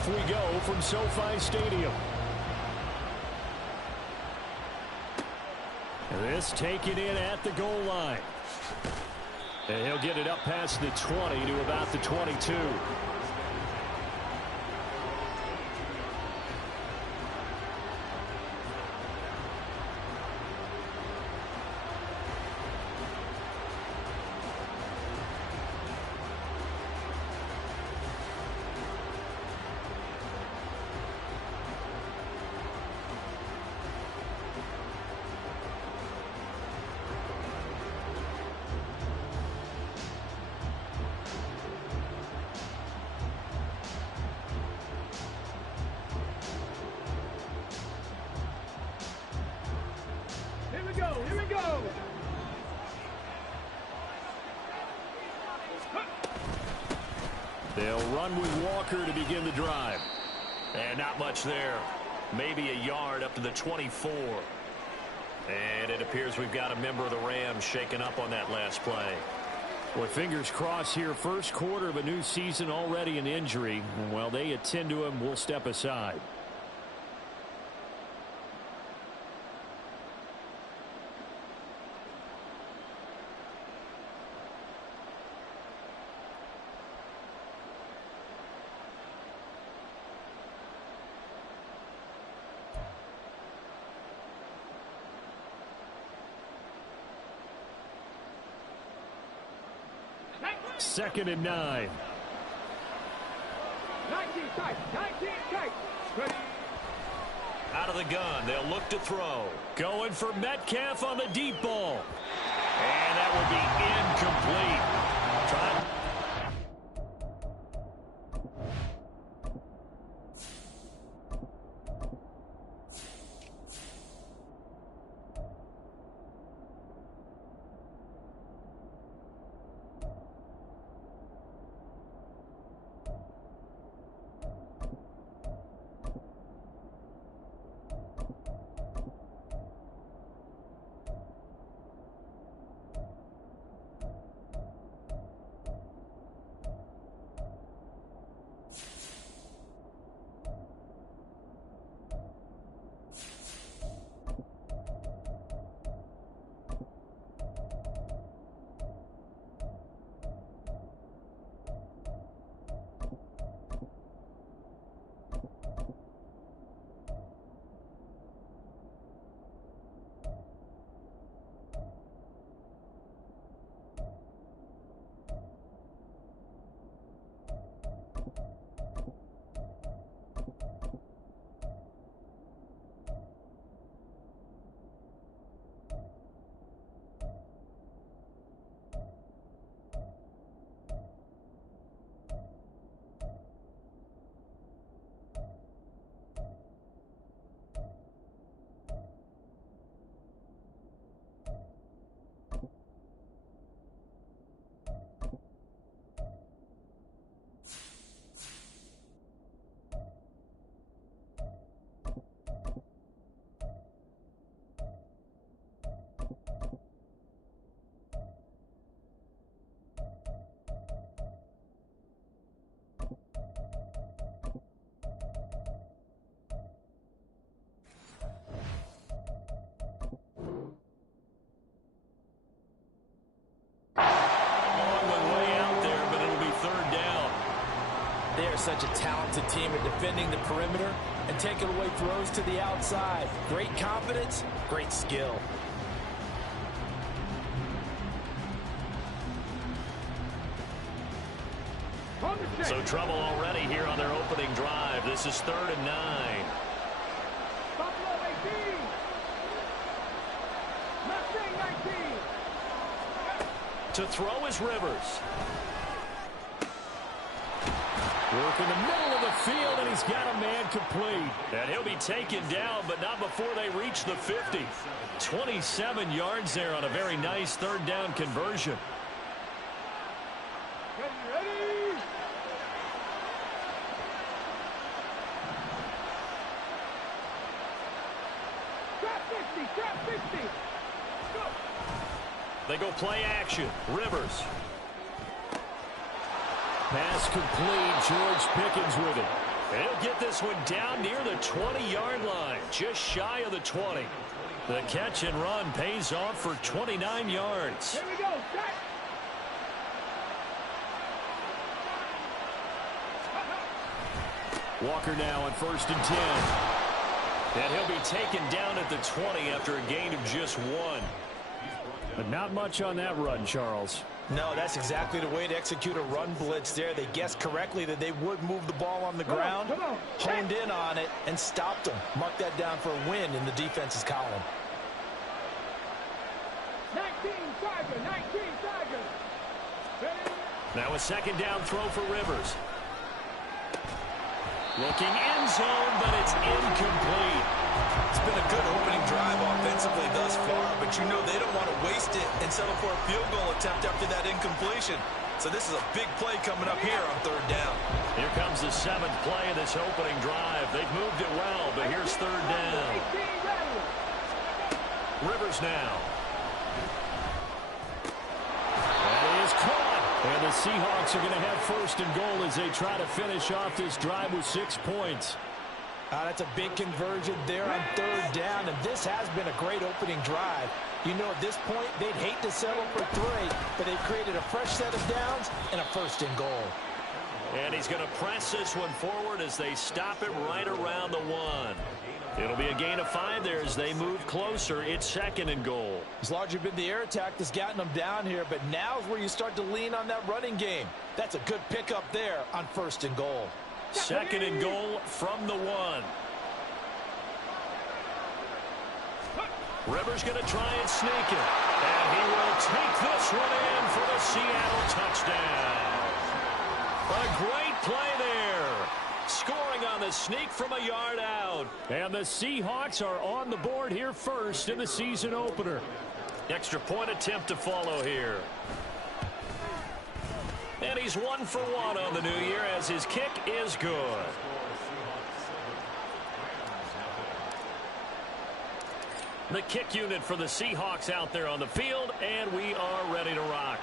Off we go from SoFi Stadium. This taken in at the goal line. And he'll get it up past the 20 to about the 22. They'll run with Walker to begin the drive. And not much there. Maybe a yard up to the 24. And it appears we've got a member of the Rams shaken up on that last play. Boy, fingers crossed here. First quarter of a new season, already an injury. And while they attend to him, we'll step aside. Second and 9. 19 tight. Out of the gun, they'll look to throw. Going for Metcalf on the deep ball. And that will be incomplete. Try. Such a talented team at defending the perimeter and taking away throws to the outside. Great confidence, great skill. So trouble already here on their opening drive. This is 3rd and 9. Buffalo 18. Mustang 19. To throw is Rivers. Work in the middle of the field, and he's got a man complete. And he'll be taken down, but not before they reach the 50. 27 yards there on a very nice 3rd down conversion. Ready. Trap 50. Go. They go play action. Rivers. Pass complete. George Pickens with it. And he'll get this one down near the 20-yard line, just shy of the 20. The catch and run pays off for 29 yards. Here we go. Set. Walker now on 1st and 10. And he'll be taken down at the 20 after a gain of just 1. But not much on that run, Charles. No, that's exactly the way to execute a run blitz there. They guessed correctly that they would move the ball on the ground, honed in on it, and stopped them. Mark that down for a win in the defense's column. 19 Tigers. 19 Tigers. Ready? Now a 2nd down throw for Rivers. Looking end zone, but it's incomplete. It's been a good opening drive offensively thus far, but you know they don't want to waste it and settle for a field goal attempt after that incompletion. So this is a big play coming up here on 3rd down. Here comes the 7th play of this opening drive. They've moved it well, but here's 3rd down. Rivers now. That is caught. And the Seahawks are going to have 1st and goal as they try to finish off this drive with 6 points. That's a big conversion there on 3rd down, and this has been a great opening drive. You know, at this point, they'd hate to settle for 3, but they've created a fresh set of downs and a 1st and goal. And he's going to press this one forward as they stop it right around the 1. It'll be a gain of 5 there as they move closer. It's 2nd and goal. It's largely been the air attack that's gotten them down here, but now's where you start to lean on that running game. That's a good pickup there on 1st and goal. 2nd and goal from the 1. Rivers going to try and sneak it. And he will take this one in for the Seattle touchdown. A great play there. Scoring on the sneak from a yard out. And the Seahawks are on the board here first in the season opener. Extra point attempt to follow here. And he's 1 for 1 on the new year as his kick is good. The kick unit for the Seahawks out there on the field, and we are ready to rock.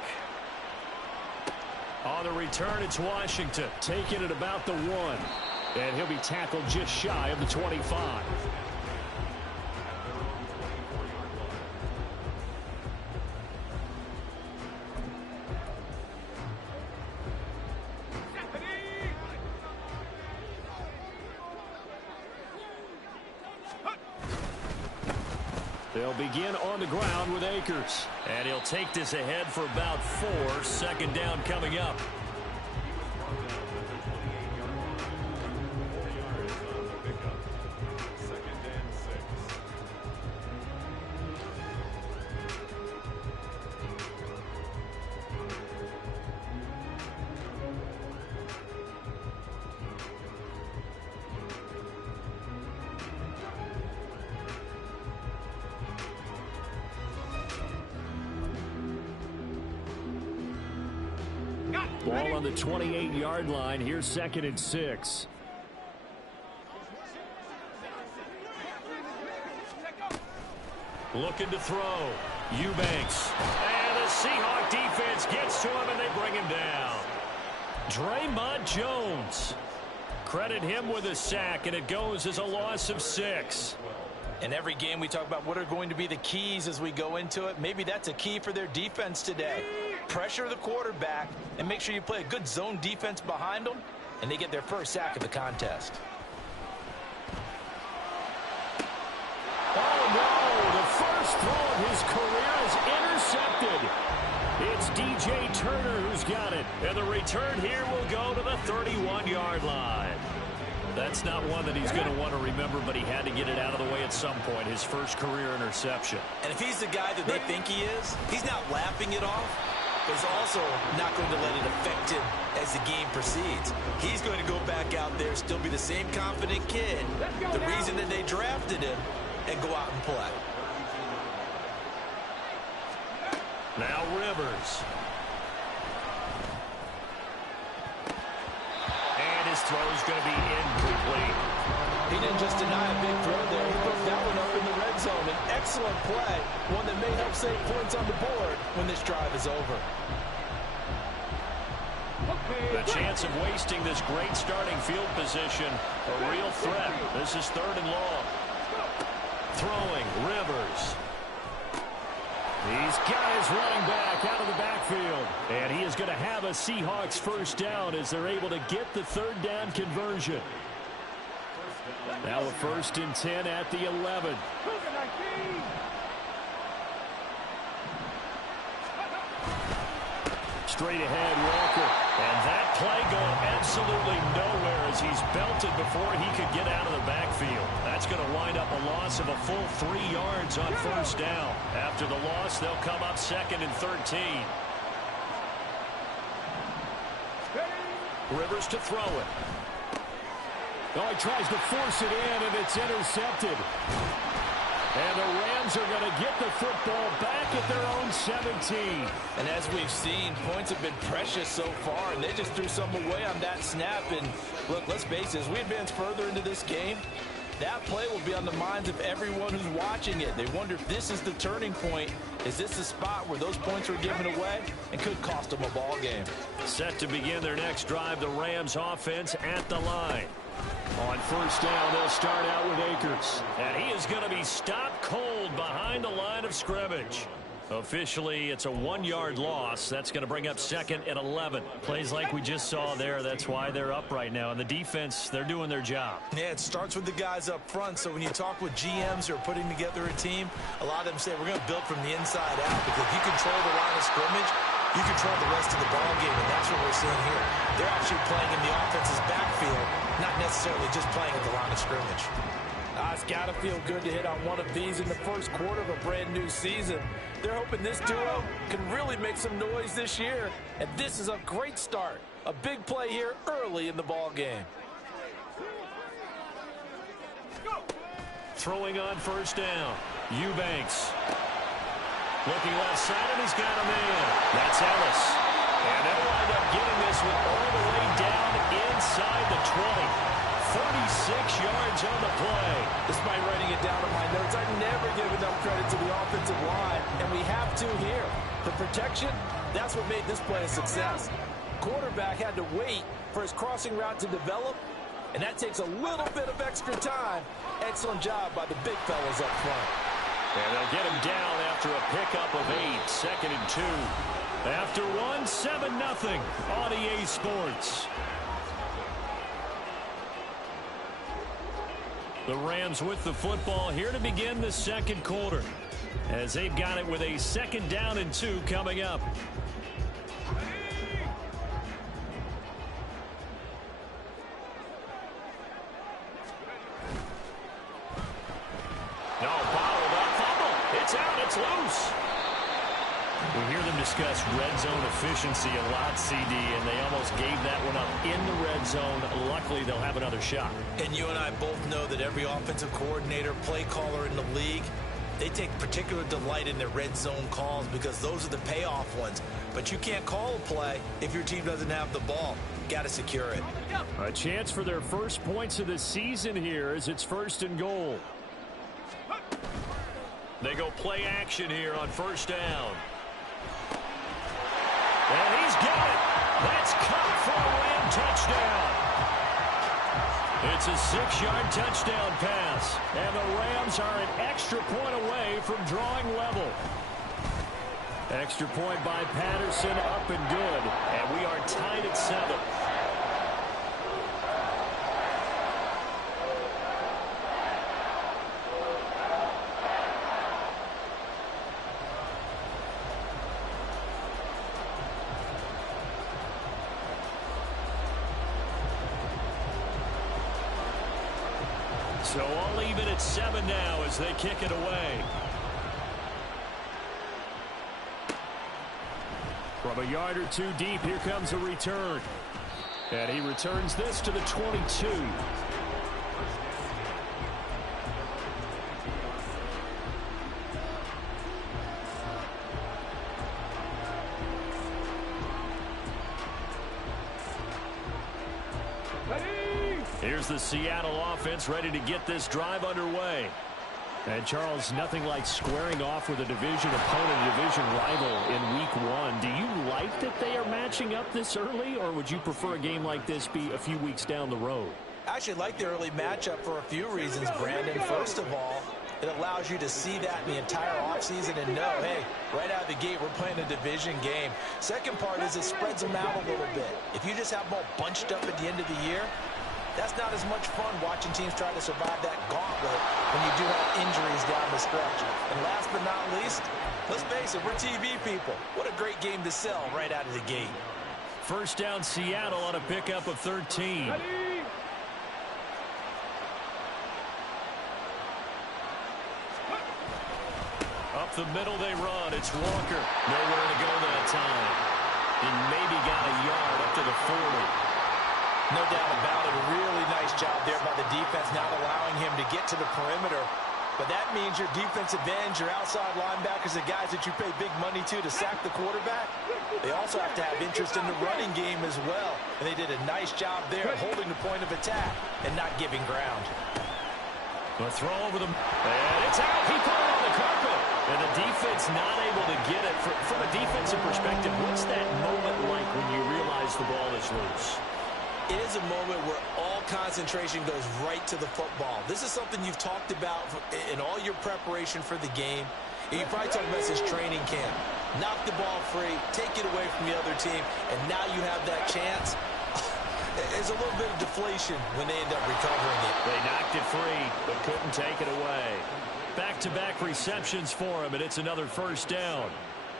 On the return, it's Washington, taking it about the 1. And he'll be tackled just shy of the 25. They'll begin on the ground with Akers. And he'll take this ahead for about 4. 2nd down coming up. Ball on the 28-yard line. Here's 2nd and 6. Looking to throw. Eubanks. And the Seahawk defense gets to him, and they bring him down. Draymond Jones. Credit him with a sack, and it goes as a loss of 6. In every game, we talk about what are going to be the keys as we go into it. Maybe that's a key for their defense today. Pressure the quarterback and make sure you play a good zone defense behind them, and they get their first sack of the contest. Oh, no. The first throw of his career is intercepted. It's DJ Turner who's got it. And the return here will go to the 31-yard line. That's not one that he's going to want to remember, but he had to get it out of the way at some point, his first career interception. And if he's the guy that they think he is, he's not laughing it off, but he's also not going to let it affect him as the game proceeds. He's going to go back out there, still be the same confident kid, the reason that they drafted him, and go out and play. Now Rivers. His throw is going to be incomplete. He didn't just deny a big throw there. He put that one up in the red zone. An excellent play, one that may help save points on the board when this drive is over. The chance of wasting this great starting field position, a real threat. This is 3rd and long. Throwing, Rivers. He's got his running back out of the backfield. And he is going to have a Seahawks first down as they're able to get the 3rd down conversion. Now a 1st and 10 at the 11. Straight ahead, Walker. And that play going absolutely nowhere as he's belted before he could get out of the backfield. That's going to wind up a loss of a full 3 yards on 1st down. After the loss, they'll come up 2nd and 13. Rivers to throw it. Oh, he tries to force it in, and it's intercepted. And the Rams are going to get the football back at their own 17. And as we've seen, points have been precious so far, and they just threw some away on that snap. And look, let's face it, as we advance further into this game, that play will be on the minds of everyone who's watching it. They wonder if this is the turning point. Is this the spot where those points were given away and could cost them a ball game? Set to begin their next drive, the Rams offense at the line. On 1st down, they'll start out with Akers. And he is going to be stopped cold behind the line of scrimmage. Officially, it's a 1-yard loss. That's going to bring up 2nd and 11. Plays like we just saw there. That's why they're up right now. And the defense, they're doing their job. Yeah, it starts with the guys up front. So when you talk with GMs who are putting together a team, a lot of them say we're going to build from the inside out, because if you control the line of scrimmage, you control the rest of the ball game, and that's what we're seeing here. They're actually playing in the offense's backfield, not necessarily just playing at the line of scrimmage. It's got to feel good to hit on one of these in the first quarter of a brand new season. They're hoping this duo can really make some noise this year, and this is a great start. A big play here early in the ball game. Throwing on 1st down, Eubanks. Looking left side, and he's got a man. That's Ellis. And they'll wind up getting this one all the way down inside the 20. 36 yards on the play. Despite writing it down in my notes, I never give enough credit to the offensive line, and we have to here. The protection, that's what made this play a success. Quarterback had to wait for his crossing route to develop, and that takes a little bit of extra time. Excellent job by the big fellas up front. And they'll get him down after a pickup of 8, 2nd and 2. After 1, 7-0 on EA Sports. The Rams with the football here to begin the 2nd quarter, as they've got it with a 2nd down and 2 coming up. No, bottled up, fumble. It's out, it's loose. We hear them discuss red zone efficiency a lot, CD, and they almost gave that one up in the red zone. Luckily, they'll have another shot. And you and I both know that every offensive coordinator, play caller in the league, they take particular delight in their red zone calls because those are the payoff ones. But you can't call a play if your team doesn't have the ball. Got to secure it. A chance for their first points of the season here as it's 1st and goal. They go play action here on 1st down. And he's got it. That's caught for a Ram touchdown. It's a 6-yard touchdown pass. And the Rams are an extra point away from drawing level. Extra point by Patterson, up and good. And we are tied at 7. So all even at 7 now as they kick it away. From a yard or 2 deep, here comes a return. And he returns this to the 22. Here's the Seattle offense ready to get this drive underway. And, Charles, nothing like squaring off with a division opponent, a division rival in week 1. Do you like that they are matching up this early, or would you prefer a game like this be a few weeks down the road? I actually like the early matchup for a few reasons, Brandon. First of all, it allows you to see that in the entire offseason and know, hey, right out of the gate, we're playing a division game. Second part is it spreads them out a little bit. If you just have them all bunched up at the end of the year, that's not as much fun watching teams try to survive that gauntlet when you do have injuries down the stretch. And last but not least, let's face it, we're TV people. What a great game to sell right out of the gate. First down, Seattle on a pickup of 13. Up the middle they run. It's Walker. Nowhere to go that time. He maybe got a yard up to the 40. No doubt about it. A really nice job there by the defense, not allowing him to get to the perimeter. But that means your defensive ends, your outside linebackers, the guys that you pay big money to sack the quarterback, they also have to have interest in the running game as well. And they did a nice job there holding the point of attack and not giving ground. A throw over the... And it's out. He put it on the carpet. And the defense not able to get it. From a defensive perspective, what's that moment like when you realize the ball is loose? It is a moment where all concentration goes right to the football. This is something you've talked about in all your preparation for the game. And you probably talked about this training camp. Knock the ball free, take it away from the other team, and now you have that chance. There's a little bit of deflation when they end up recovering it. They knocked it free, but couldn't take it away. Back-to-back receptions for him, and it's another first down.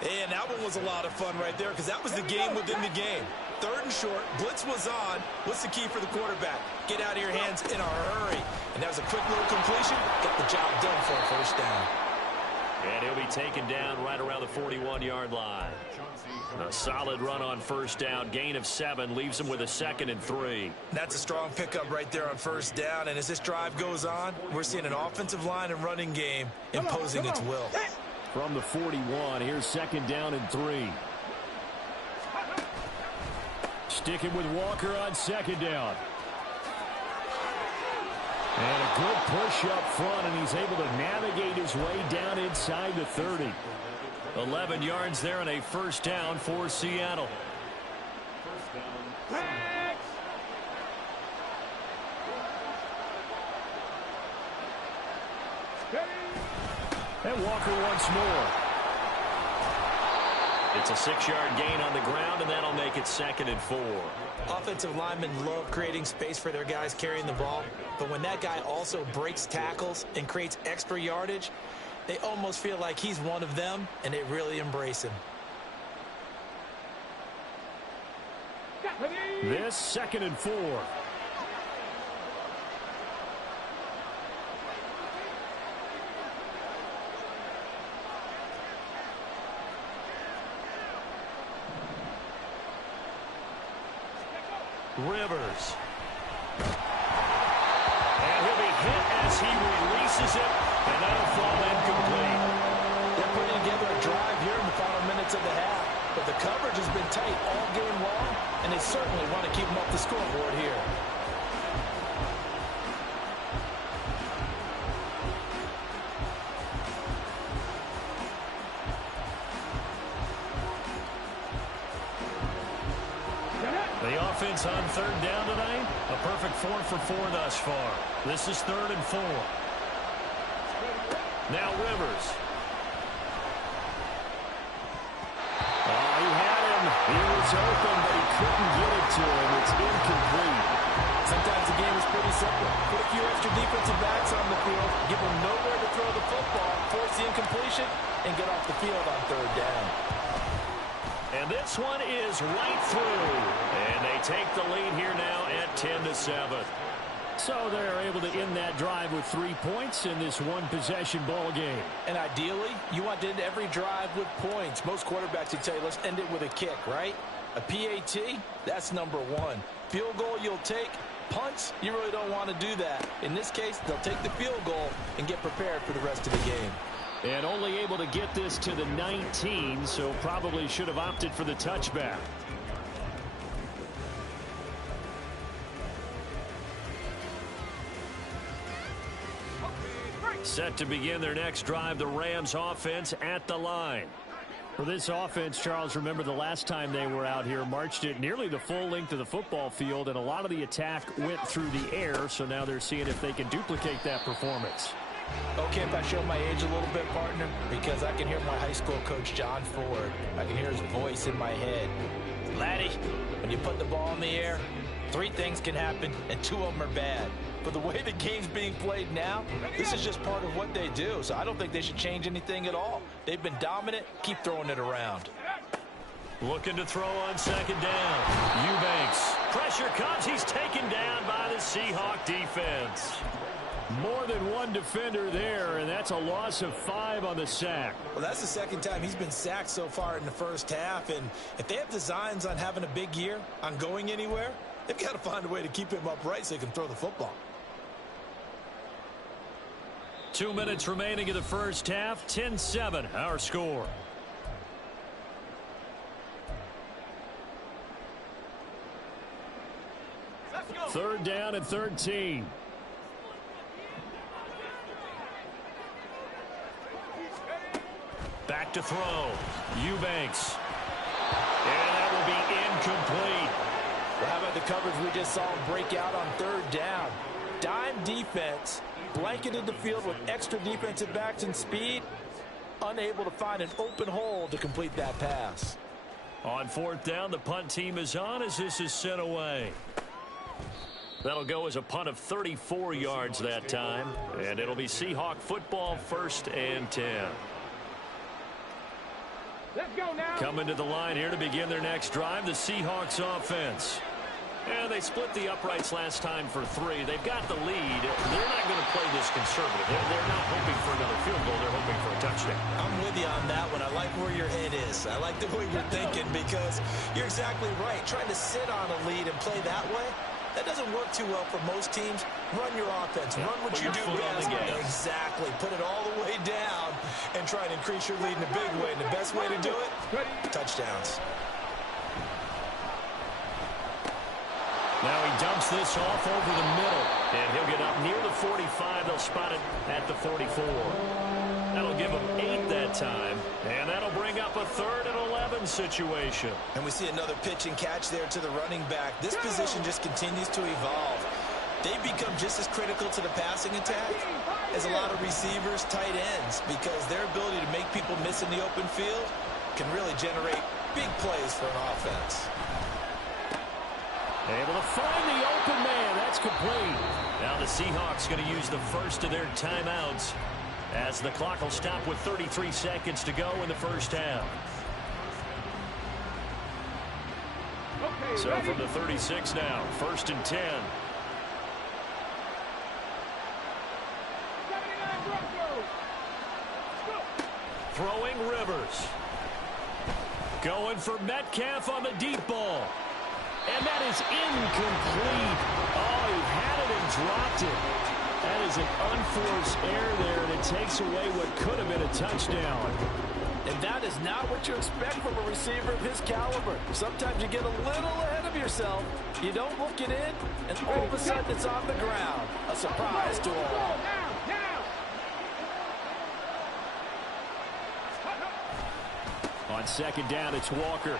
And that one was a lot of fun right there because that was the game within the game. Third and short, blitz was on. What's the key for the quarterback? Get out of your hands in a hurry. And that was a quick little completion. Got the job done for a first down. And he'll be taken down right around the 41-yard line. A solid run on first down. Gain of 7 leaves him with a 2nd and 3. That's a strong pickup right there on first down. And as this drive goes on, we're seeing an offensive line and running game imposing its will. From the 41, here's 2nd down and 3. Sticking with Walker on 2nd down. And a good push up front, and he's able to navigate his way down inside the 30. 11 yards there and a first down for Seattle. And Walker once more. It's a 6-yard gain on the ground, and that'll make it 2nd and 4. Offensive linemen love creating space for their guys carrying the ball, but when that guy also breaks tackles and creates extra yardage, they almost feel like he's one of them, and they really embrace him. This 2nd and 4. Rivers. And he'll be hit as he releases it, and that'll fall incomplete. They're putting together a drive here in the final minutes of the half, but the coverage has been tight all game long, and they certainly want to keep them off the scoreboard here. The offense on 3rd down tonight, a perfect 4 for 4 thus far. This is 3rd and 4. Now Rivers. Oh, he had him. He was open, but he couldn't get it to him. It's incomplete. Sometimes the game is pretty simple. Put a few extra defensive backs on the field, give them nowhere to throw the football, force the incompletion, and get off the field on 3rd down. And this one is right through. And they take the lead here now at 10-7. So they're able to end that drive with 3 points in this one-possession ball game. And ideally, you want to end every drive with points. Most quarterbacks would tell you, let's end it with a kick, right? A PAT, that's number 1. Field goal you'll take. Punts, you really don't want to do that. In this case, they'll take the field goal and get prepared for the rest of the game. And only able to get this to the 19, so probably should have opted for the touchback. Set to begin their next drive, the Rams offense at the line. For this offense, Charles, remember the last time they were out here, marched it nearly the full length of the football field, and a lot of the attack went through the air, so now they're seeing if they can duplicate that performance. Okay, if I show my age a little bit, partner, because I can hear my high school coach, John Ford. I can hear his voice in my head. Laddie, when you put the ball in the air, 3 things can happen, and 2 of them are bad. But the way the game's being played now, this is just part of what they do. So I don't think they should change anything at all. They've been dominant. Keep throwing it around. Looking to throw on second down. Eubanks. Pressure comes. He's taken down by the Seahawk defense. More than one defender there, and that's a loss of 5 on the sack. Well, that's the second time he's been sacked so far in the first half. And if they have designs on having a big year, on going anywhere, they've got to find a way to keep him upright so he can throw the football. 2 minutes remaining in the first half. 10-7, our score. Third down and 13. Back to throw. Eubanks. And that will be incomplete. Well, how about the coverage we just saw him break out on third down? Dime defense, blanketed the field with extra defensive backs and speed, unable to find an open hole to complete that pass. On fourth down, the punt team is on as this is sent away. That'll go as a punt of 34 yards that time, and it'll be Seahawk football, 1st and 10. Let's go now. Coming to the line here to begin their next drive, the Seahawks offense. And they split the uprights last time for 3. They've got the lead. They're not going to play this conservative. They're not hoping for another field goal. They're hoping for a touchdown. I'm with you on that one. I like where your head is. I like the way you're thinking because you're exactly right. Trying to sit on a lead and play that way, that doesn't work too well for most teams. Run your offense. Run what you do best. Exactly. Put it all the way down and try and increase your lead in a big way. And the best way to do it, touchdowns. Now he dumps this off over the middle, and he'll get up near the 45. They'll spot it at the 44. That'll give him 8 that time, and that'll bring up a 3rd and 11 situation. And we see another pitch and catch there to the running back. This position just continues to evolve. They become just as critical to the passing attack as a lot of receivers, tight ends, because their ability to make people miss in the open field can really generate big plays for an offense. Able to find the open man. That's complete. Now the Seahawks going to use the first of their timeouts as the clock will stop with 33 seconds to go in the first half. Okay, So ready? from the 36 now, 1st and 10. 79 Broncos. Go. Throwing Rivers. Going for Metcalf on the deep ball. And that is incomplete. Oh, he had it and dropped it. That is an unforced error there, and it takes away what could have been a touchdown. And that is not what you expect from a receiver of his caliber. Sometimes you get a little ahead of yourself. You don't look it in, and all of a sudden it's on the ground. A surprise to all. On second down, it's Walker.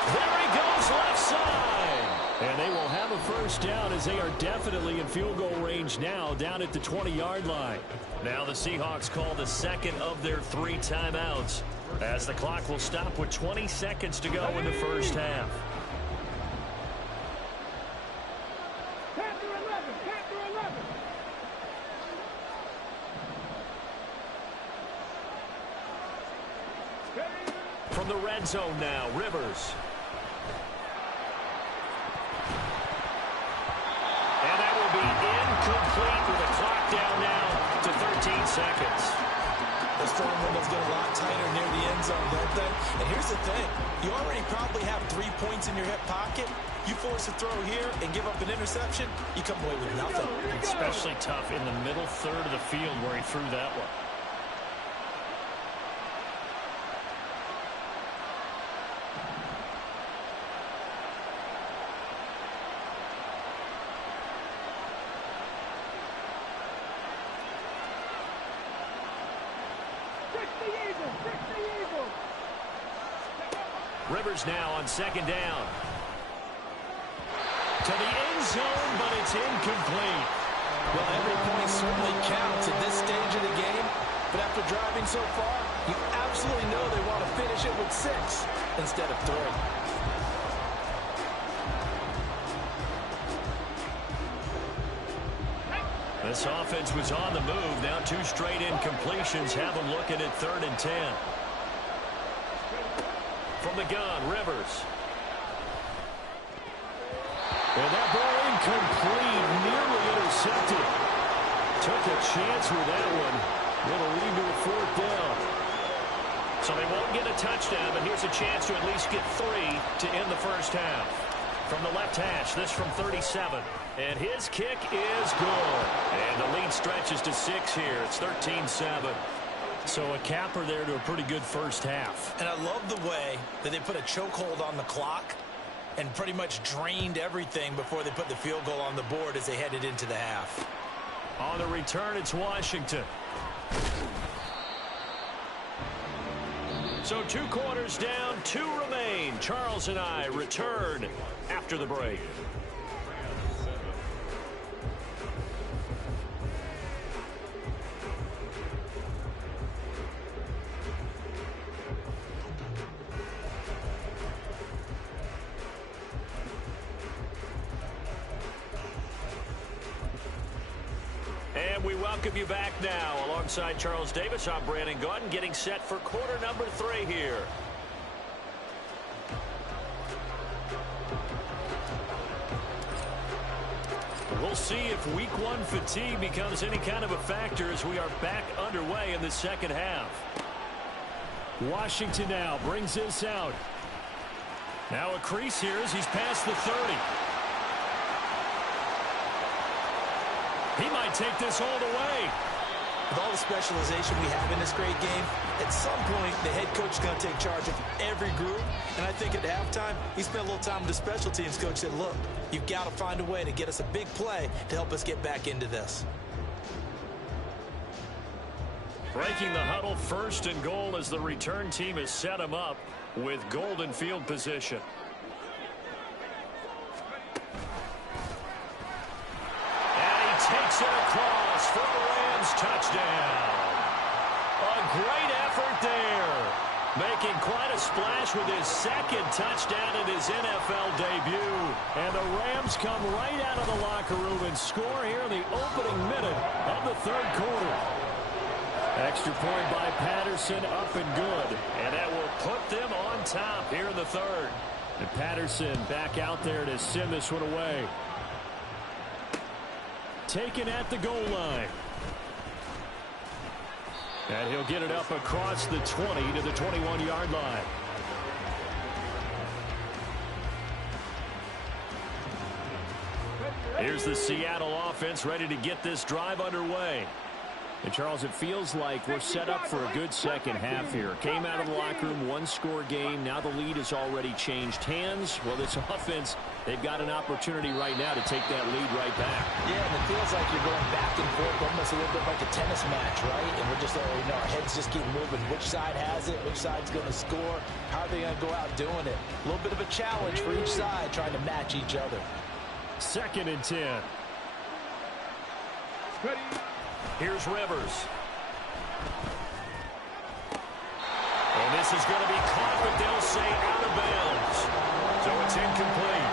There he goes, left side. And they will have a first down as they are definitely in field goal range now, down at the 20-yard line. Now the Seahawks call the second of their 3 timeouts as the clock will stop with 20 seconds to go in the first half. Panther 11, Panther 11. From the red zone now, Rivers. And that will be incomplete with a clock down now to 13 seconds. Those throwing windows get a lot tighter near the end zone, don't they? And here's the thing. You already probably have 3 points in your hip pocket. You force a throw here and give up an interception, you come away with nothing. Especially tough in the middle third of the field where he threw that one. Fix the eagle. Fix the eagle. Rivers now on second down. To the end zone, but it's incomplete. Well, every point certainly counts at this stage of the game. But after driving so far, you absolutely know they want to finish it with 6 instead of 3. This offense was on the move. Now 2 straight incompletions have them looking at 3rd and 10. From the gun, Rivers. And that ball incomplete, nearly intercepted. Took a chance with that one. It'll lead to a 4th down. So they won't get a touchdown, but here's a chance to at least get 3 to end the first half. From the left hash, this from 37. And his kick is good. And the lead stretches to 6 here. It's 13-7. So a capper there to a pretty good first half. And I love the way that they put a chokehold on the clock and pretty much drained everything before they put the field goal on the board as they headed into the half. On the return, it's Washington. So 2 quarters down, 2 remain. Charles and I return after the break. And we welcome you back now. Alongside Charles Davis, I'm Brandon Gaudin, getting set for quarter number 3 here. We'll see if week 1 fatigue becomes any kind of a factor as we are back underway in the second half. Washington now brings this out. Now a crease here as he's past the 30. He might take this all the way. With all the specialization we have in this great game, at some point, the head coach is going to take charge of every group. And I think at halftime, he spent a little time with the special teams coach said, look, you've got to find a way to get us a big play to help us get back into this. Breaking the huddle, 1st and goal as the return team has set him up with golden field position. Takes it across for the Rams touchdown. A great effort there. Making quite a splash with his 2nd touchdown in his NFL debut. And the Rams come right out of the locker room and score here in the opening minute of the 3rd quarter. Extra point by Patterson, up and good. And that will put them on top here in the 3rd. And Patterson back out there to send this one away. Taken at the goal line. And he'll get it up across the 20 to the 21-yard line. Here's the Seattle offense ready to get this drive underway. And Charles, it feels like we're set up for a good second half here. Came out of the locker room, 1-score game. Now the lead has already changed hands. Well, this offense, they've got an opportunity right now to take that lead right back. Yeah, and it feels like you're going back and forth, almost a little bit like a tennis match, right? And we're just, our heads just keep moving. Which side has it? Which side's going to score? How are they going to go out doing it? A little bit of a challenge for each side, trying to match each other. 2nd and 10. Ready. Here's Rivers. And this is going to be caught, but they'll say out of bounds. So it's incomplete.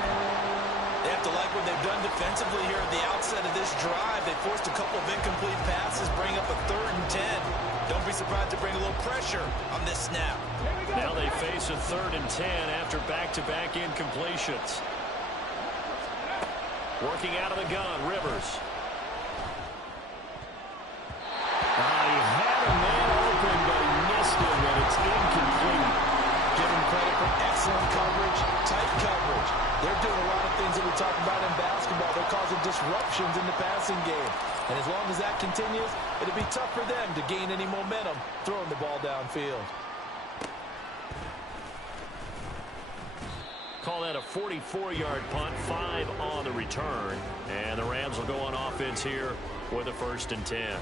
They have to like what they've done defensively here at the outset of this drive. They forced a couple of incomplete passes, bring up a 3rd and 10. Don't be surprised to bring a little pressure on this snap. Now they face a 3rd and 10 after back-to-back incompletions. Working out of the gun, Rivers. He had a man open, but he missed him, and it's incomplete. Give them credit for excellent coverage, tight coverage. They're doing a lot of things that we talk about in basketball. They're causing disruptions in the passing game. And as long as that continues, it'll be tough for them to gain any momentum throwing the ball downfield. Call that a 44-yard punt, 5 on the return. And the Rams will go on offense here with a 1st and 10.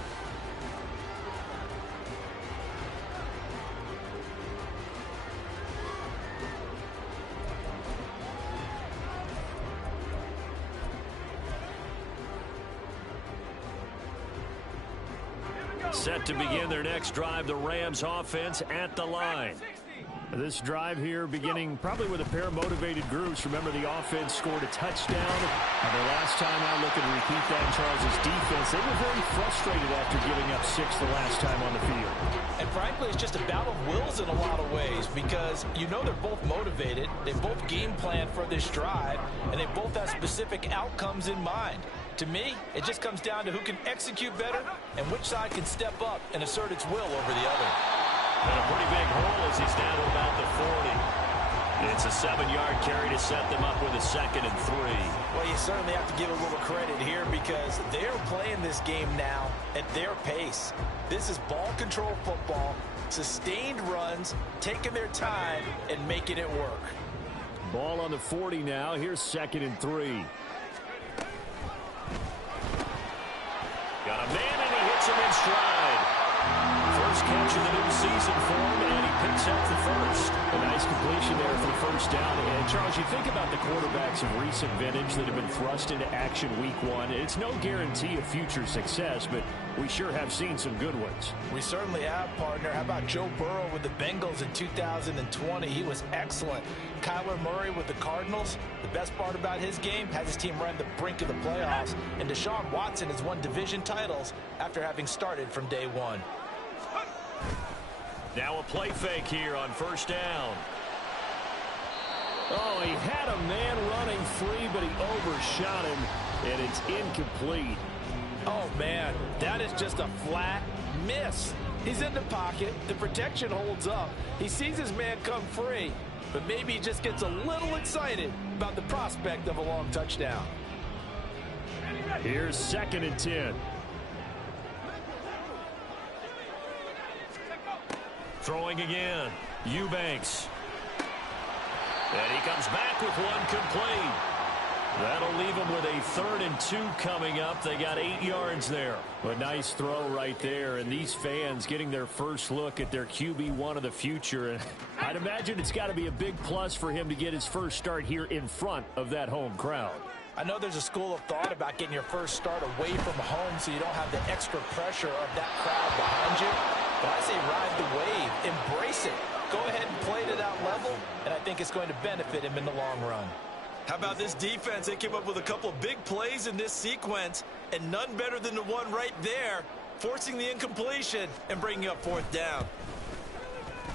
Set to begin their next drive, the Rams offense at the line. This drive here beginning probably with a pair of motivated groups. Remember, the offense scored a touchdown. Their last time out, looking to repeat that in Charles' defense. They were very frustrated after giving up 6 the last time on the field. And frankly, it's just a battle of wills in a lot of ways because you know they're both motivated. They both game plan for this drive, and they both have specific outcomes in mind. To me, it just comes down to who can execute better and which side can step up and assert its will over the other. And a pretty big hole as he's down to about the 40. It's a 7-yard carry to set them up with a 2nd and 3. Well, you certainly have to give a little credit here because they're playing this game now at their pace. This is ball control football, sustained runs, taking their time and making it work. Ball on the 40 now. Here's 2nd and 3. Got a man, and he hits him in stride. First catch of the new season for him, and he picks up the first. A nice completion there for the first down. And, Charles, you think about the quarterbacks of recent vintage that have been thrust into action week 1. It's no guarantee of future success, but we sure have seen some good ones. We certainly have, partner. How about Joe Burrow with the Bengals in 2020? He was excellent. Kyler Murray with the Cardinals. The best part about his game has his team right on the brink of the playoffs. And Deshaun Watson has won division titles after having started from day 1. Now a play fake here on first down. Oh, he had a man running free, but he overshot him, and it's incomplete. Oh, man, that is just a flat miss. He's in the pocket. The protection holds up. He sees his man come free, but maybe he just gets a little excited about the prospect of a long touchdown. Here's 2nd and 10. Throwing again, Eubanks. And he comes back with one complete. That'll leave him with a 3rd and 2 coming up. They got 8 yards there. A nice throw right there, and these fans getting their first look at their QB1 of the future. And I'd imagine it's got to be a big plus for him to get his first start here in front of that home crowd. I know there's a school of thought about getting your first start away from home so you don't have the extra pressure of that crowd behind you. But I say ride the wave, embrace it. Go ahead and play to that level, and I think it's going to benefit him in the long run. How about this defense? They came up with a couple of big plays in this sequence, and none better than the one right there, forcing the incompletion and bringing up 4th down.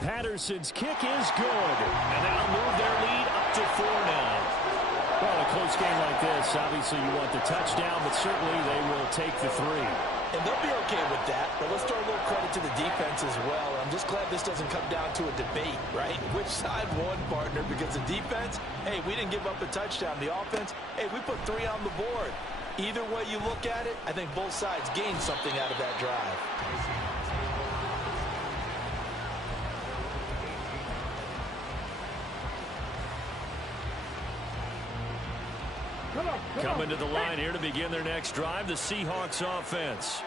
Patterson's kick is good. And that'll move their lead up to 4 now. Well, a close game like this, obviously you want the touchdown, but certainly they will take the 3. And they'll be okay with that, but let's throw a little credit to the defense as well. I'm just glad this doesn't come down to a debate, right? Which side won, partner? Because the defense, hey, we didn't give up a touchdown. The offense, hey, we put 3 on the board. Either way you look at it, I think both sides gained something out of that drive. Coming to the line here to begin their next drive, the Seahawks offense.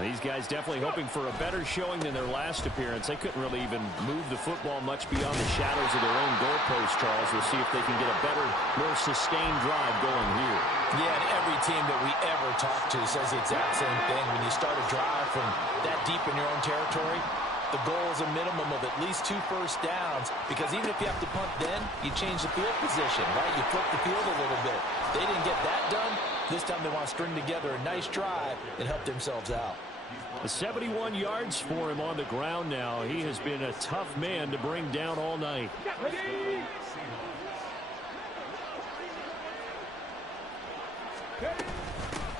These guys definitely hoping for a better showing than their last appearance. They couldn't really even move the football much beyond the shadows of their own goalpost, Charles. We'll see if they can get a better, more sustained drive going here. Yeah, and every team that we ever talk to says the exact same thing. When you start a drive from that deep in your own territory, the goal is a minimum of at least 2 first downs, because even if you have to punt then, you change the field position, right? You flip the field a little bit. They didn't get that done. This time they want to string together a nice drive and help themselves out. 71 yards for him on the ground now. He has been a tough man to bring down all night.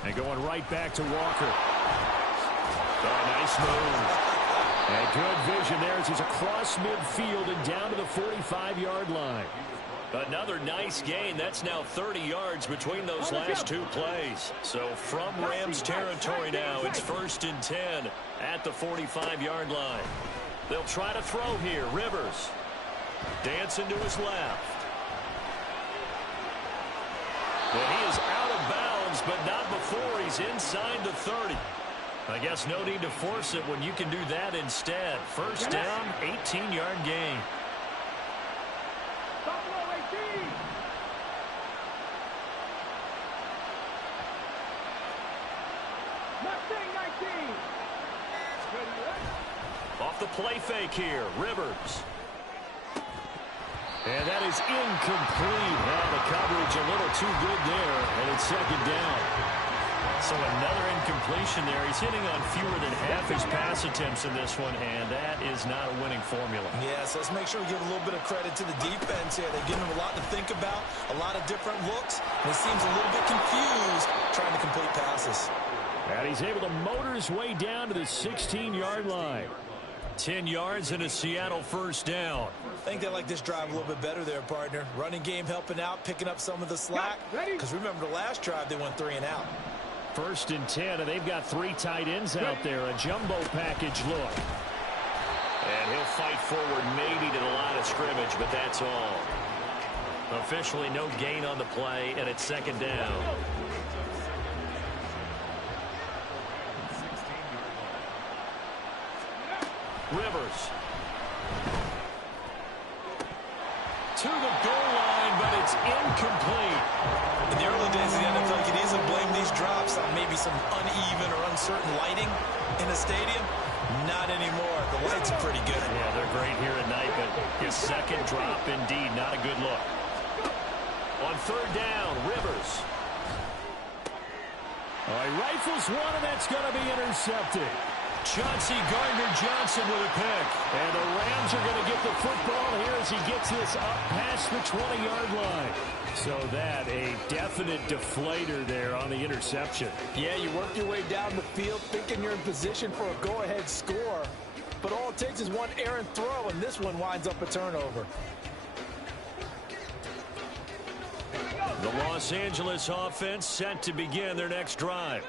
And going right back to Walker. Oh, nice move. And good vision there as he's across midfield and down to the 45-yard line. Another nice gain. That's now 30 yards between those last 2 plays. So from Rams territory now, it's 1st and 10 at the 45-yard line. They'll try to throw here. Rivers dancing to his left. And he is out of bounds, but not before he's inside the 30. I guess no need to force it when you can do that instead. First down, 18-yard gain. the play fake here. Rivers. And that is incomplete. Well, the coverage a little too good there, and it's second down. So another incompletion there. He's hitting on fewer than half his pass attempts in this one, and that is not a winning formula. Yes, let's make sure we give a little bit of credit to the defense here. They're giving him a lot to think about, a lot of different looks, and he seems a little bit confused trying to complete passes. And he's able to motor his way down to the 16-yard line. 10 yards and a Seattle first down. I think they like this drive a little bit better there, partner. Running game helping out, picking up some of the slack. Because remember the last drive, they went 3 and out. First and 10, and they've got 3 tight ends out there. A jumbo package look. And he'll fight forward maybe to the line of scrimmage, but that's all. Officially no gain on the play, and it's second down. Rivers. To the goal line, but it's incomplete. In the early days of the NFL, you can easily blame these drops on maybe some uneven or uncertain lighting in a stadium. Not anymore. The lights are pretty good. Yeah, they're great here at night, but his second drop, indeed, not a good look. On third down, Rivers. All right, rifles one, and that's going to be intercepted. Chauncey Gardner-Johnson with a pick. And the Rams are going to get the football here as he gets this up past the 20-yard line. So that, a definite deflator there on the interception. Yeah, you work your way down the field thinking you're in position for a go-ahead score. But all it takes is one errant throw, and this one winds up a turnover. The Los Angeles offense set to begin their next drive.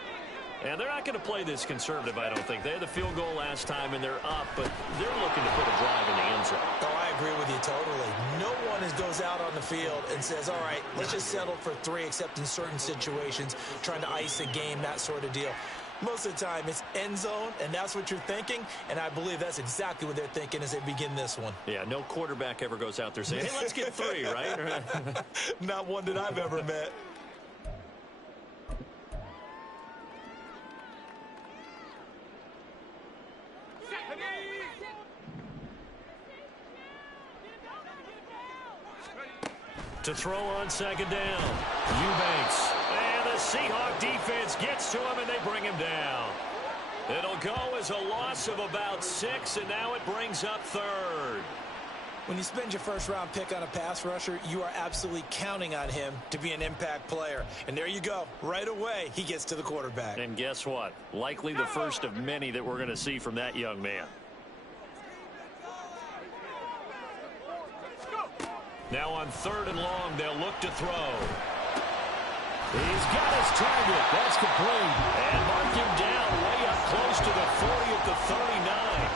And they're not going to play this conservative, I don't think. They had the field goal last time, and they're up, but they're looking to put a drive in the end zone. Oh, I agree with you totally. No one goes out on the field and says, all right, let's just settle for 3, except in certain situations, trying to ice a game, that sort of deal. Most of the time, it's end zone, and that's what you're thinking, and I believe that's exactly what they're thinking as they begin this one. Yeah, no quarterback ever goes out there saying, hey, let's get 3, right? Not one that I've ever met. To throw on second down, Eubanks. And the Seahawk defense gets to him, and they bring him down. It'll go as a loss of about 6, and now it brings up third. When you spend your first-round pick on a pass rusher, you are absolutely counting on him to be an impact player. And there you go. Right away, he gets to the quarterback. And guess what? Likely the first of many that we're going to see from that young man. Now on third and long, they'll look to throw. He's got his target. That's complete. And mark him down way up close to the 40 at the 39.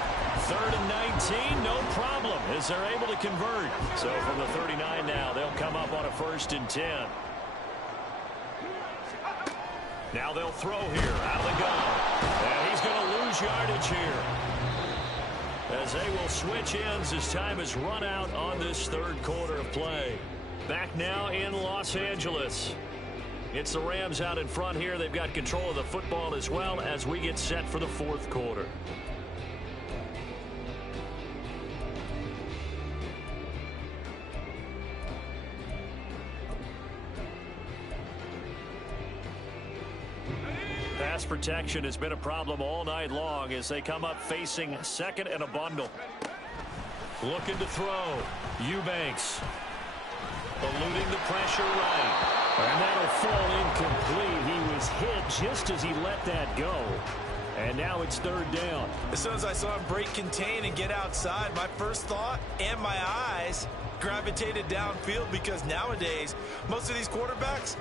Third and 19, no problem, as they're able to convert. So from the 39 now, they'll come up on a first and 10. Now they'll throw here out of the gun. And he's going to lose yardage here, as they will switch ends as time has run out on this third quarter of play. Back now in Los Angeles. It's the Rams out in front here. They've got control of the football as well as we get set for the fourth quarter. Pass protection has been a problem all night long as they come up facing second and a bundle. Looking to throw. Eubanks. Eluding the pressure right. And that'll fall incomplete. He was hit just as he let that go. And now it's third down. As soon as I saw him break contain and get outside, my first thought and my eyes gravitated downfield, because nowadays, most of these quarterbacks,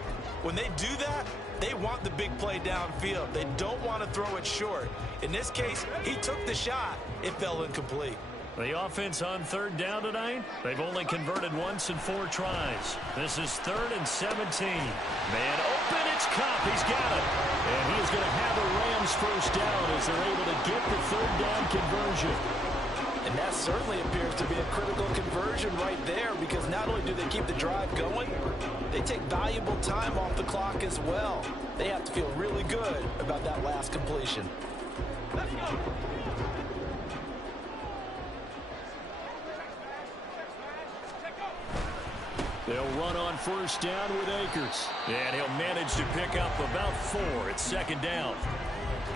when they do that, they want the big play downfield. They don't want to throw it short. In this case, he took the shot. It fell incomplete. The offense on third down tonight, they've only converted once in 4 tries. This is third and 17. Man open, it's Kupp. He's got it. And he is going to have the Rams first down as they're able to get the third down conversion. And that certainly appears to be a critical conversion right there, because not only do they keep the drive going, they take valuable time off the clock as well. They have to feel really good about that last completion. run on first down with Akers. And he'll manage to pick up about 4 at second down.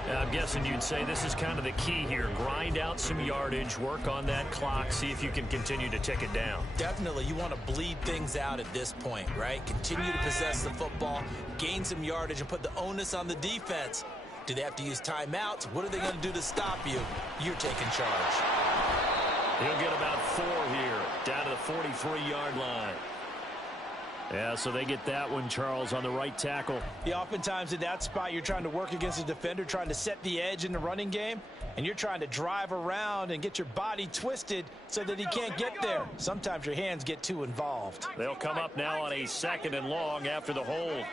I'm guessing you'd say this is kind of the key here. Grind out some yardage, work on that clock, see if you can continue to tick it down. Definitely, you want to bleed things out at this point, right? Continue to possess the football, gain some yardage, and put the onus on the defense. Do they have to use timeouts? What are they going to do to stop you? You're taking charge. He'll get about 4 here, down to the 43-yard line. Yeah, so they get that one, Charles, on the right tackle. Yeah, oftentimes in that spot, you're trying to work against a defender, trying to set the edge in the running game, and you're trying to drive around and get your body twisted so that he can't get there. Sometimes your hands get too involved. They'll come up now on a 2nd and long after the hold.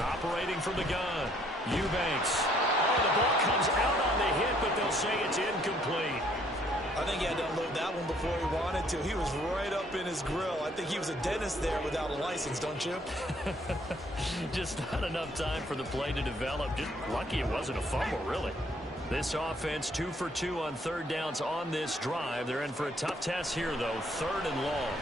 Operating from the gun, Eubanks. Oh, the ball comes out on the hit, but they'll say it's incomplete. I think he had to unload that one before he wanted to. He was right up in his grill. I think he was a dentist there without a license, don't you? Just not enough time for the play to develop. Just lucky it wasn't a fumble, really. This offense 2 for 2 on 3rd downs on this drive. They're in for a tough test here, though. 3rd and long.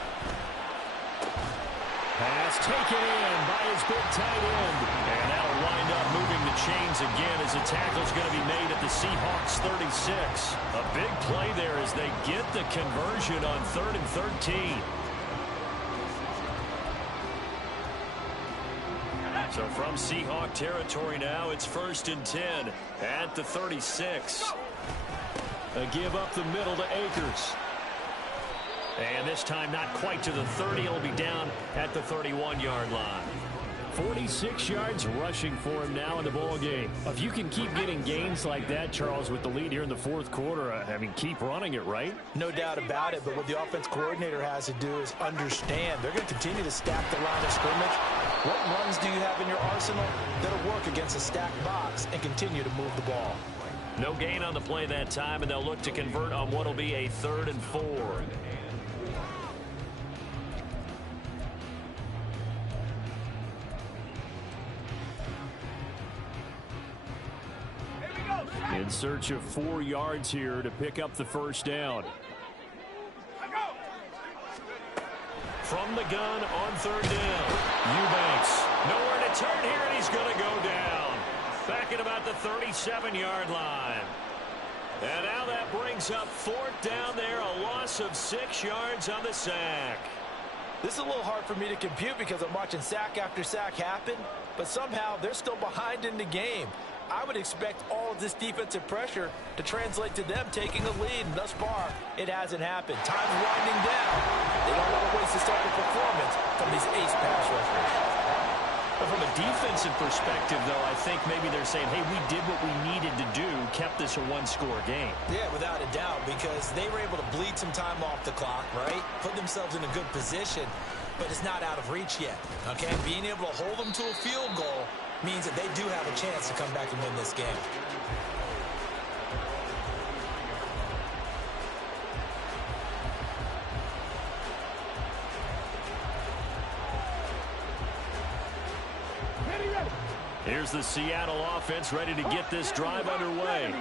Pass taken in by his big tight end. And that'll wind up moving the chains again as a tackle's going to be made at the Seahawks 36. A big play there as they get the conversion on 3rd and 13. So from Seahawk territory now, it's 1st and 10 at the 36. A give up the middle to Akers. And this time not quite to the 30. It'll be down at the 31-yard line. 46 yards rushing for him now in the ball game. If you can keep getting gains like that, Charles, with the lead here in the 4th quarter, I mean, keep running it, right? No doubt about it, but what the offense coordinator has to do is understand they're going to continue to stack the line of scrimmage. What runs do you have in your arsenal that'll work against a stacked box and continue to move the ball? No gain on the play that time, and they'll look to convert on what will be a 3rd and 4. In search of 4 yards here to pick up the first down. From the gun on 3rd down. Eubanks. Nowhere to turn here, and he's going to go down. Back at about the 37-yard line. And now that brings up 4th down there. A loss of 6 yards on the sack. This is a little hard for me to compute because I'm watching sack after sack happen, but somehow they're still behind in the game. I would expect all of this defensive pressure to translate to them taking a lead, and thus far, it hasn't happened. Time's winding down. They don't want to waste a start of performance from these ace pass rushers. But from a defensive perspective, though, I think maybe they're saying, hey, we did what we needed to do, kept this a one-score game. Yeah, without a doubt, because they were able to bleed some time off the clock, right? Put themselves in a good position, but it's not out of reach yet, okay? Being able to hold them to a field goal means that they do have a chance to come back and win this game. Here's the Seattle offense ready to get this drive underway.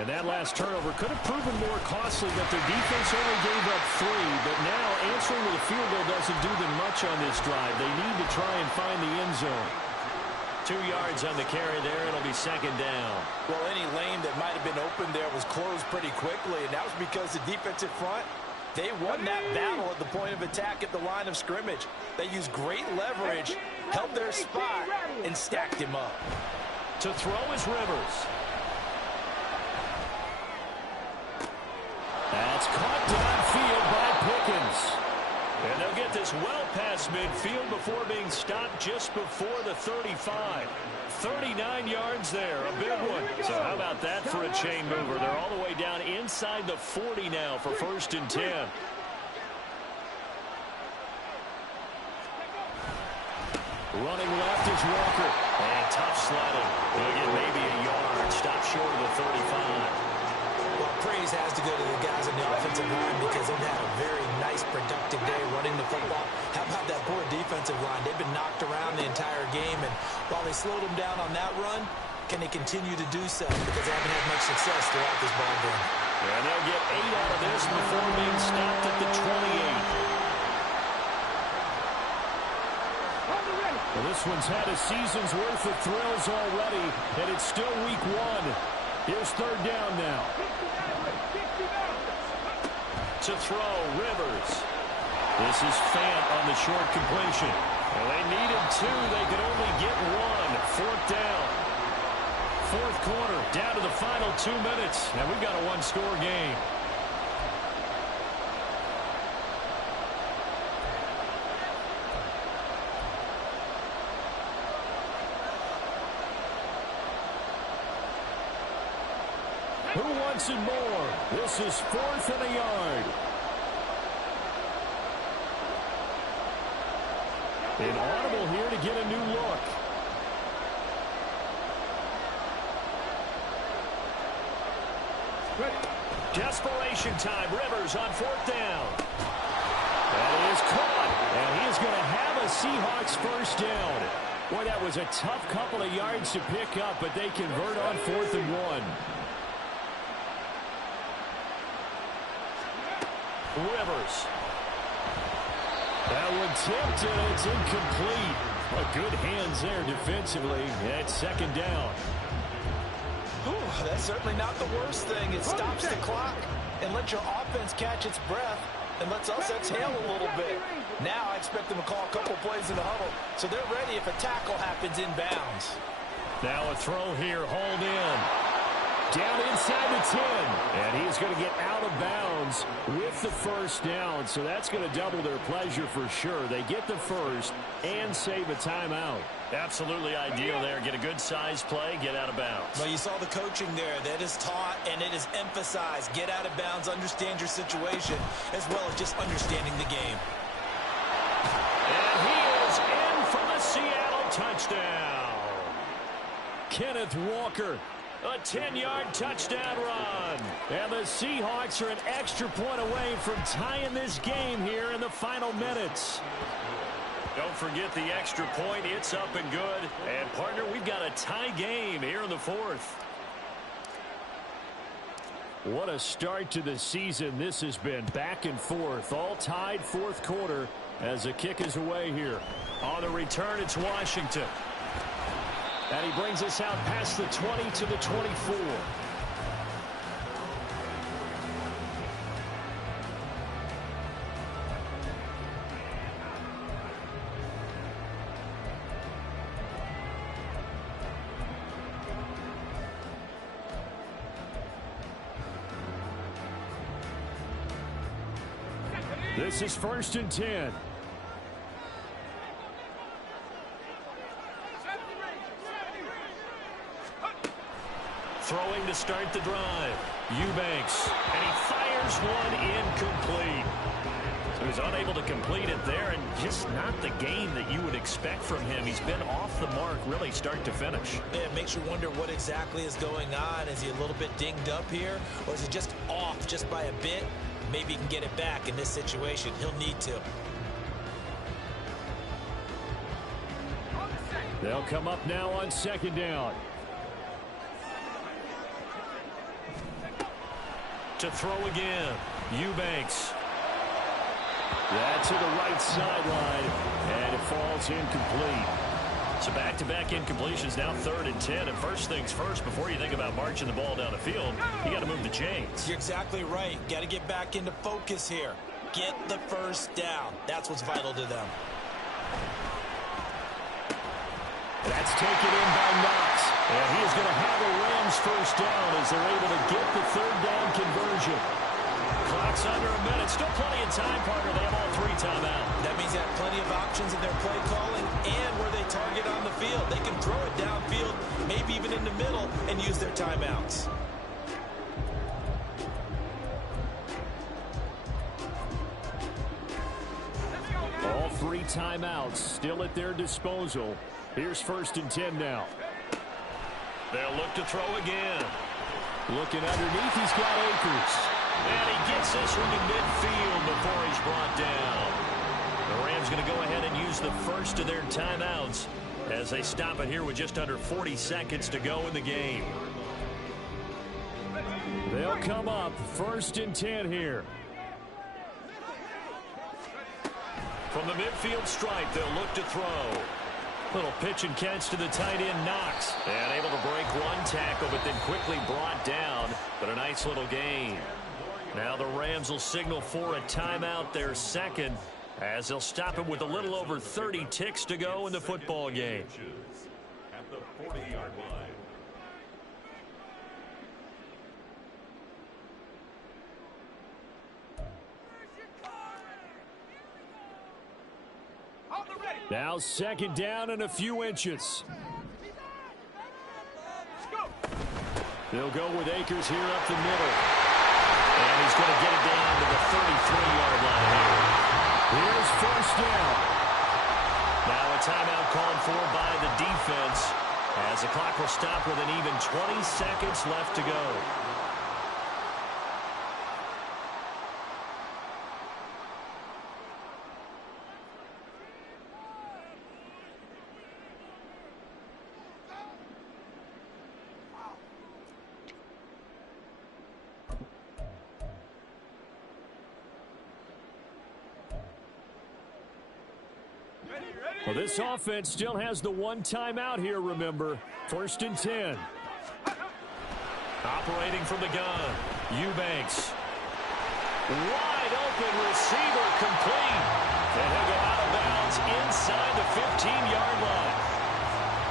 And that last turnover could have proven more costly, but their defense only gave up 3. But now answering with a field goal doesn't do them much on this drive. They need to try and find the end zone. 2 yards on the carry there. It'll be 2nd down. Well, any lane that might have been open there was closed pretty quickly, and that was because the defensive front, they won that battle at the point of attack at the line of scrimmage. They used great leverage, held their spot, and stacked him up. To throw is Rivers. That's caught downfield by Pickens. And they'll get this well past midfield before being stopped just before the 35. 39 yards there, a big one. So how about that for a chain mover? They're all the way down inside the 40 now for 1st and 10. Running left is Walker. And tough sledding. He'll get maybe a yard. Stop short of the 35. Well, praise has to go to the guys on the offensive line because they've had a very nice, productive day running the football. How about that poor defensive line? They've been knocked around the entire game, and while they slowed them down on that run, can they continue to do so? Because they haven't had much success throughout this ball game. And they'll get 8 out of this before being stopped at the 28. Well, this one's had a season's worth of thrills already, and it's still week 1. Here's third down now. To throw, Rivers. This is Fant on the short completion. Well, they needed 2. They could only get 1. Fourth down. Fourth quarter, down to the final 2 minutes. Now we've got a one-score game. Who wants it more? This is 4th and a yard. An audible here to get a new look. Desperation time. Rivers on fourth down. That is caught. And he is going to have a Seahawks first down. Boy, that was a tough couple of yards to pick up, but they convert on 4th and 1. Rivers. That one tipped, and it's incomplete. Well, good hands there defensively. That's second down. Ooh, that's certainly not the worst thing. It stops the clock and lets your offense catch its breath and lets us exhale a little bit. Now I expect them to call a couple plays in the huddle, so they're ready if a tackle happens in bounds. Now a throw here, hauled in. Down inside the 10. And he's going to get out of bounds with the first down. So that's going to double their pleasure for sure. They get the first and save a timeout. Absolutely ideal there. Get a good size play, get out of bounds. Well, you saw the coaching there. That is taught and it is emphasized. Get out of bounds, understand your situation, as well as just understanding the game. And he is in for the Seattle touchdown. Kenneth Walker. A 10-yard touchdown run. And the Seahawks are an extra point away from tying this game here in the final minutes. Don't forget the extra point. It's up and good. And, partner, we've got a tie game here in the fourth. What a start to the season this has been. Back and forth, all tied fourth quarter as the kick is away here. On the return, it's Washington. And he brings us out past the 20 to the 24. This is 1st and 10. Throwing to start the drive. Eubanks. And he fires one incomplete. So he's unable to complete it there, and just not the game that you would expect from him. He's been off the mark really start to finish. Yeah, it makes you wonder what exactly is going on. Is he a little bit dinged up here, or is he just off just by a bit? Maybe he can get it back in this situation. He'll need to. They'll come up now on second down. To throw again, Eubanks. That's to the right sideline, and it falls incomplete. So back-to-back incompletions, now 3rd and 10. And first things first, before you think about marching the ball down the field, you got to move the chains. You're exactly right. Got to get back into focus here. Get the first down. That's what's vital to them. That's taken in by Knox. And he is going to have a Rams first down as they're able to get the third down conversion. Clock's under a minute. Still plenty of time, partner. They have all 3 timeouts. That means they have plenty of options in their play calling and where they target on the field. They can throw it downfield, maybe even in the middle, and use their timeouts. All 3 timeouts still at their disposal. Here's 1st and 10 now. They'll look to throw again. Looking underneath, he's got Akers. And he gets this one to midfield before he's brought down. The Rams going to go ahead and use the first of their timeouts as they stop it here with just under 40 seconds to go in the game. They'll come up 1st and 10 here. From the midfield stripe, they'll look to throw. Little pitch and catch to the tight end, Knox. And able to break one tackle, but then quickly brought down. But a nice little gain. Now the Rams will signal for a timeout, their second, as they'll stop it with a little over 30 ticks to go in the football game. At the 40-yard line. Now second down and a few inches. They'll go with Akers here up the middle. And he's going to get it down to the 33-yard line here. Here's first down. Now a timeout called for by the defense as the clock will stop with an even 20 seconds left to go. Well, this offense still has the one timeout here, remember. First and 10. Operating from the gun, Eubanks. Wide open receiver complete. And he'll go out of bounds inside the 15-yard line.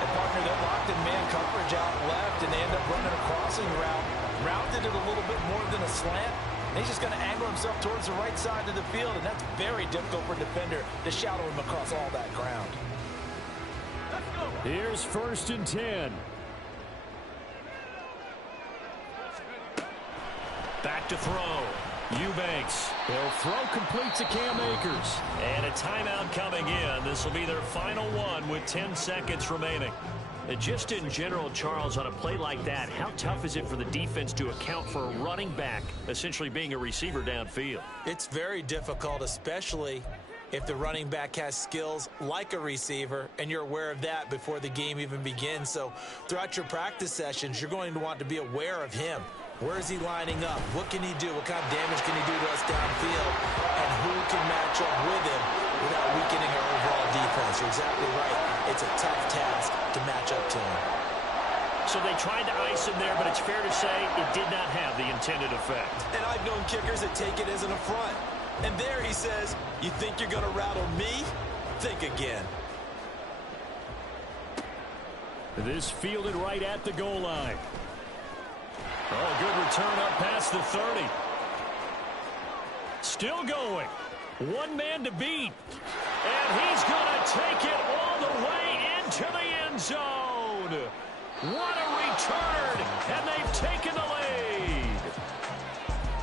And partner, they're locked in man coverage out left, and they end up running a crossing route. Rounded it a little bit more than a slant. He's just going to angle himself towards the right side of the field, and that's very difficult for a defender to shadow him across all that ground. Here's first and 10. Back to throw. Eubanks. He'll throw complete to Cam Akers. And a timeout coming in. This will be their final one with 10 seconds remaining. And just in general, Charles, on a play like that, how tough is it for the defense to account for a running back essentially being a receiver downfield? It's very difficult, especially if the running back has skills like a receiver, and you're aware of that before the game even begins. So throughout your practice sessions, you're going to want to be aware of him. Where is he lining up? What can he do? What kind of damage can he do to us downfield? And who can match up with him without weakening our overall defense? You're exactly right. It's a tough task to match up to him. So they tried to ice him there, but it's fair to say it did not have the intended effect. And I've known kickers that take it as an affront. And there he says, you think you're going to rattle me? Think again. This fielded right at the goal line. Oh, good return up past the 30. Still going. One man to beat. And he's going to take it all the way into the end zone. What a return. And they've taken the lead.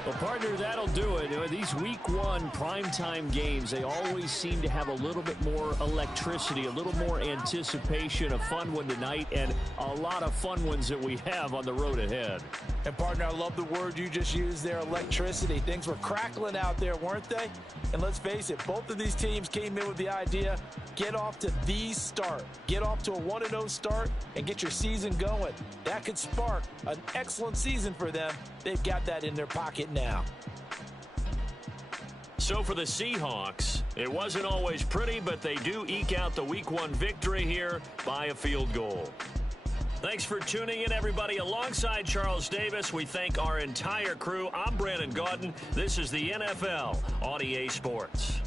Well, partner, that'll do it. These week one primetime games, they always seem to have a little bit more electricity, a little more anticipation. A fun one tonight, and a lot of fun ones that we have on the road ahead. And partner, I love the word you just used there, electricity. Things were crackling out there, weren't they? And let's face it, both of these teams came in with the idea, get off to the start. Get off to a 1-0 start and get your season going. That could spark an excellent season for them. They've got that in their pocket now. So for the Seahawks, it wasn't always pretty, but they do eke out the week one victory here by a field goal. Thanks for tuning in, everybody. Alongside Charles Davis, we thank our entire crew. I'm Brandon Gaudin. This is the NFL on EA Sports.